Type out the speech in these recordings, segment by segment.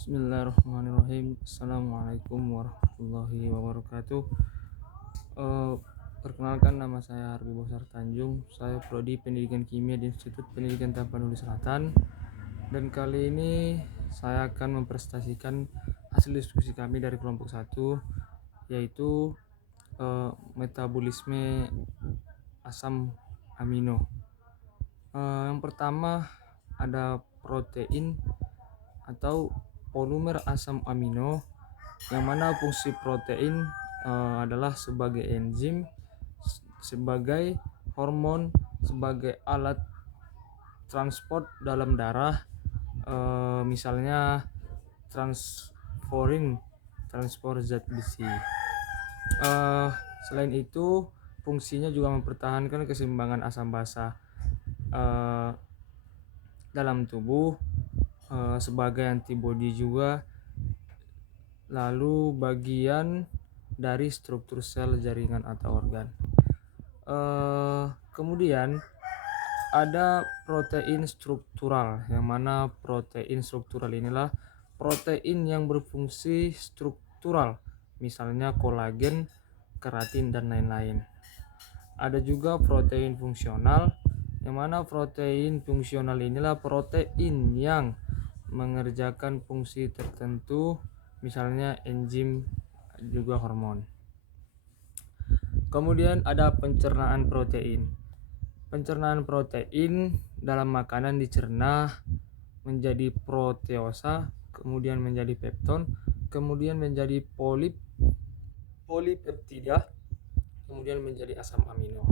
Bismillahirrahmanirrahim. Assalamualaikum warahmatullahi wabarakatuh. Eh, Perkenalkan, nama saya Harbi Bosar Tanjung. Saya prodi Pendidikan Kimia di Institut Pendidikan Tapanuli Selatan. Dan kali ini saya akan mempresentasikan hasil diskusi kami dari kelompok 1, yaitu metabolisme asam amino. Yang pertama ada protein atau polimer asam amino, yang mana fungsi protein adalah sebagai enzim, sebagai hormon, sebagai alat transport dalam darah, misalnya transport zat besi. Selain itu, fungsinya juga mempertahankan keseimbangan asam basa dalam tubuh, sebagai antibodi juga, lalu bagian dari struktur sel, jaringan atau organ. Kemudian ada protein struktural, yang mana protein struktural inilah protein yang berfungsi struktural, misalnya kolagen, keratin, dan lain-lain. Ada juga protein fungsional, yang mana protein fungsional inilah protein yang mengerjakan fungsi tertentu, misalnya enzim, juga hormon. Kemudian ada pencernaan protein. Pencernaan protein dalam makanan dicerna menjadi proteosa, kemudian menjadi pepton, kemudian menjadi polipeptida, kemudian menjadi asam amino.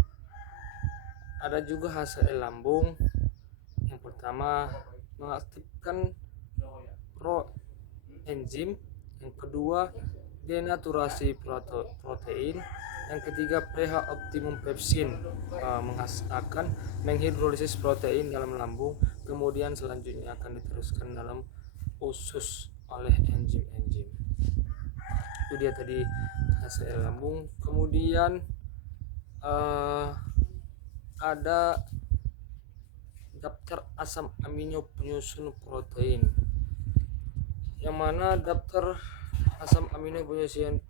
Ada juga hasil lambung. Yang pertama mengaktifkan proenzim, yang kedua denaturasi protein, yang ketiga pH optimum pepsin, akan menghidrolisis protein dalam lambung, kemudian selanjutnya akan diteruskan dalam usus oleh enzim-enzim. Itu dia tadi hasil lambung. Kemudian ada daftar asam amino penyusun protein, yang mana daftar asam amino penyusun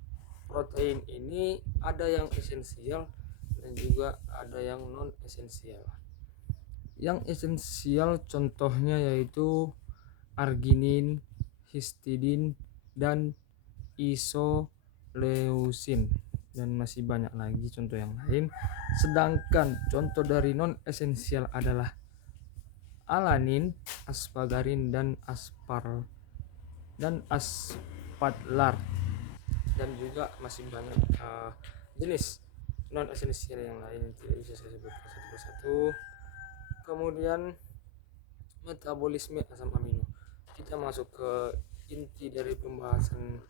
protein ini ada yang esensial dan juga ada yang non esensial. Yang esensial contohnya yaitu arginin, histidin, dan isoleusin, dan masih banyak lagi contoh yang lain. Sedangkan contoh dari non esensial adalah alanin, asparagin, dan aspatlar, dan juga masih banyak jenis non esensial yang lain, tidak bisa saya sebutkan satu persatu. Kemudian metabolisme asam amino. Kita masuk ke inti dari pembahasan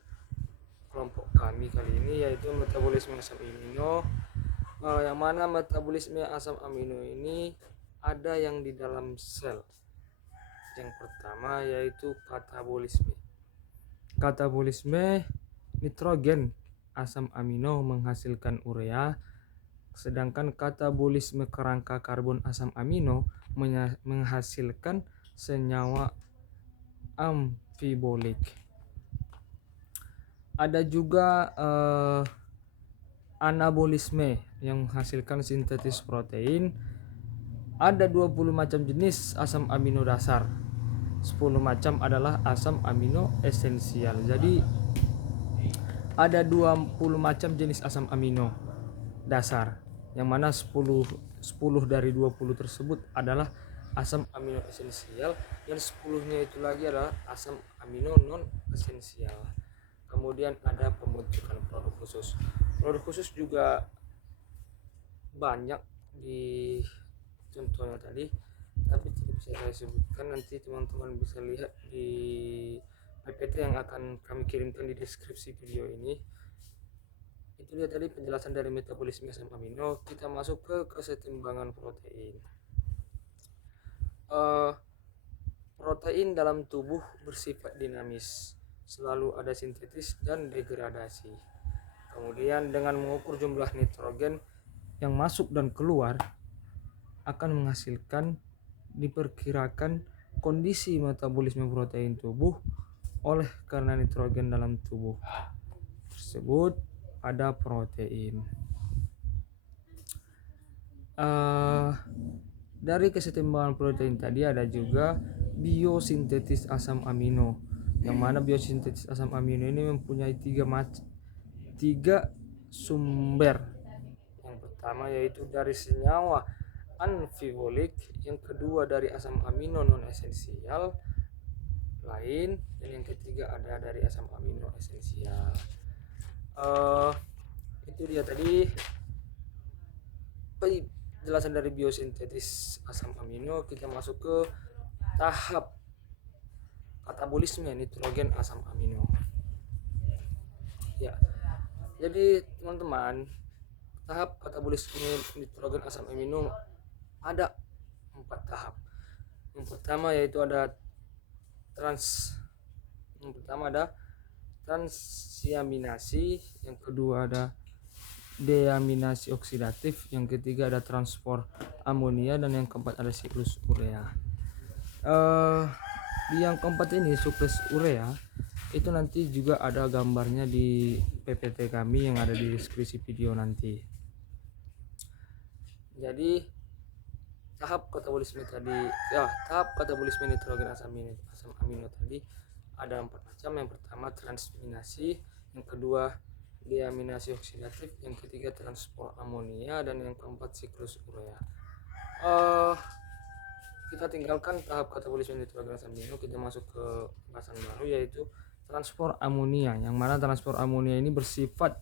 kelompok kami kali ini, yaitu metabolisme asam amino. Yang mana metabolisme asam amino ini ada yang di dalam sel. Yang pertama yaitu katabolisme. Katabolisme, nitrogen asam amino menghasilkan urea, sedangkan katabolisme kerangka karbon asam amino menghasilkan senyawa amfibolik. Ada juga anabolisme yang menghasilkan sintetis protein. Ada 20 macam jenis asam amino dasar. 10 macam adalah asam amino esensial. Jadi ada 20 macam jenis asam amino dasar, yang mana 10 dari 20 tersebut adalah asam amino esensial, dan 10-nya itu lagi adalah asam amino non esensial. Kemudian ada pembentukan produk khusus. Produk khusus juga banyak di contohnya tadi, tapi tidak bisa saya sebutkan. Nanti teman-teman bisa lihat di PPT yang akan kami kirimkan di deskripsi video ini. Itu dia tadi penjelasan dari metabolisme asam amino. Kita masuk ke kesetimbangan protein. Protein dalam tubuh bersifat dinamis, selalu ada sintetis dan degradasi. Kemudian dengan mengukur jumlah nitrogen yang masuk dan keluar akan menghasilkan, diperkirakan kondisi metabolisme protein tubuh oleh karena nitrogen dalam tubuh tersebut ada protein. Dari kesetimbangan protein tadi ada juga biosintetis asam amino, yang mana biosintetis asam amino ini mempunyai tiga sumber. Yang pertama yaitu dari senyawa anfiolik, yang kedua dari asam amino non esensial lain, dan yang ketiga ada dari asam amino esensial. Itu dia tadi penjelasan dari biosintetis asam amino. Kita masuk ke tahap katabolisme nitrogen asam amino. Ya, jadi teman-teman, tahap katabolisme nitrogen asam amino ada 4 tahap. Yang pertama yaitu ada transiaminasi, yang kedua ada deaminasi oksidatif, yang ketiga ada transport amonia, dan yang keempat ada siklus urea. Di yang keempat ini, siklus urea, itu nanti juga ada gambarnya di PPT kami yang ada di deskripsi video nanti. Jadi tahap katabolisme nitrogen asam amino tadi ada 4 macam. Yang pertama transminasi, yang kedua deaminasi oksidatif, yang ketiga transport amonia, dan yang keempat siklus urea. Kita tinggalkan tahap katabolisme nitrogen asam amino, kita masuk ke bahasan baru yaitu transport amonia, yang mana transport amonia ini bersifat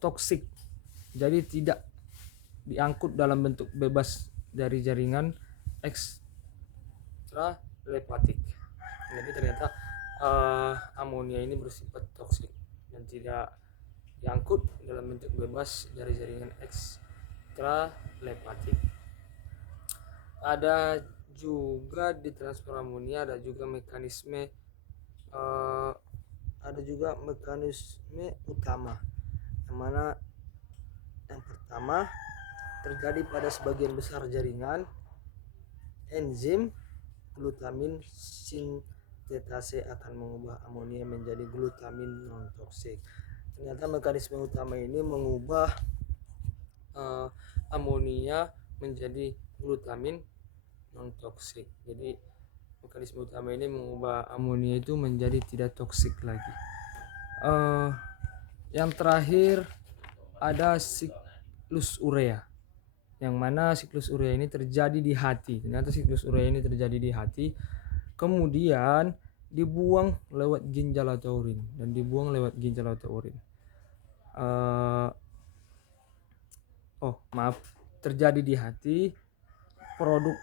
toksik, jadi tidak diangkut dalam bentuk bebas dari jaringan ekstralepatik. Jadi ternyata amonia ini bersifat toksik dan tidak diangkut dalam bentuk bebas dari jaringan ekstralepatik. Ada juga di transport amonia ada juga mekanisme utama, yang mana yang pertama terjadi pada sebagian besar jaringan enzim glutamin sintetase akan mengubah amonia menjadi glutamin non toksik. Ternyata mekanisme utama ini mengubah amonia menjadi glutamin non toksik. Jadi mekanisme utama ini mengubah amonia itu menjadi tidak toksik lagi. Yang terakhir ada siklus urea, yang mana siklus urea ini terjadi di hati. Ternyata siklus urea ini terjadi di hati, kemudian dibuang lewat ginjal atau urin, terjadi di hati. Produk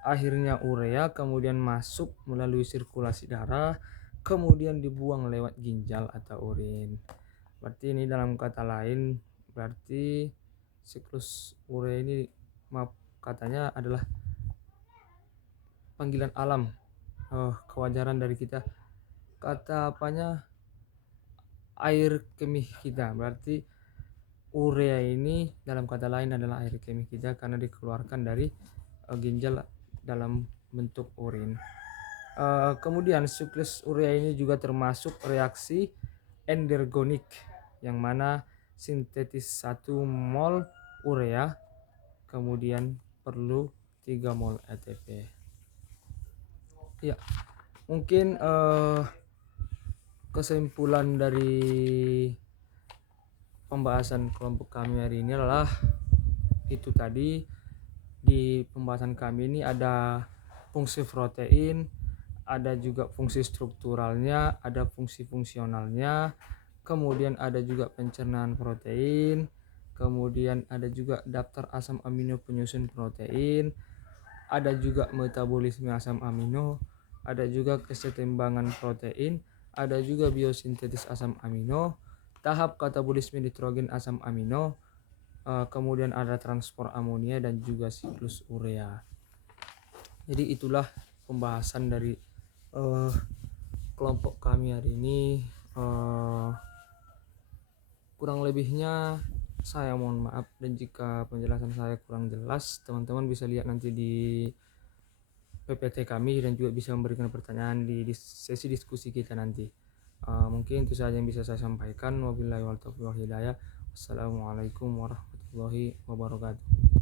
akhirnya urea kemudian masuk melalui sirkulasi darah, kemudian dibuang lewat ginjal atau urin. Berarti ini dalam kata lain, berarti siklus urea ini katanya adalah panggilan alam, kewajaran dari kita, kata apanya, air kemih kita. Berarti urea ini dalam kata lain adalah air kemih kita karena dikeluarkan dari ginjal dalam bentuk urin. Kemudian siklus urea ini juga termasuk reaksi endergonik, yang mana sintetis 1 mol urea kemudian perlu 3 mol ATP. Ya, mungkin kesimpulan dari pembahasan kelompok kami hari ini adalah itu tadi. Di pembahasan kami ini ada fungsi protein, ada juga fungsi strukturalnya, ada fungsi fungsionalnya, kemudian ada juga pencernaan protein, kemudian ada juga daftar asam amino penyusun protein, ada juga metabolisme asam amino, ada juga kesetimbangan protein, ada juga biosintetis asam amino, tahap katabolisme nitrogen asam amino, kemudian ada transport amonia dan juga siklus urea. Jadi itulah pembahasan dari kelompok kami hari ini. Kurang lebihnya saya mohon maaf, dan jika penjelasan saya kurang jelas, teman-teman bisa lihat nanti di PPT kami dan juga bisa memberikan pertanyaan di sesi diskusi kita nanti. Mungkin itu saja yang bisa saya sampaikan. Wabillahi wal taufiq wal hidayah. Wassalamualaikum warahmatullahi wabarakatuh.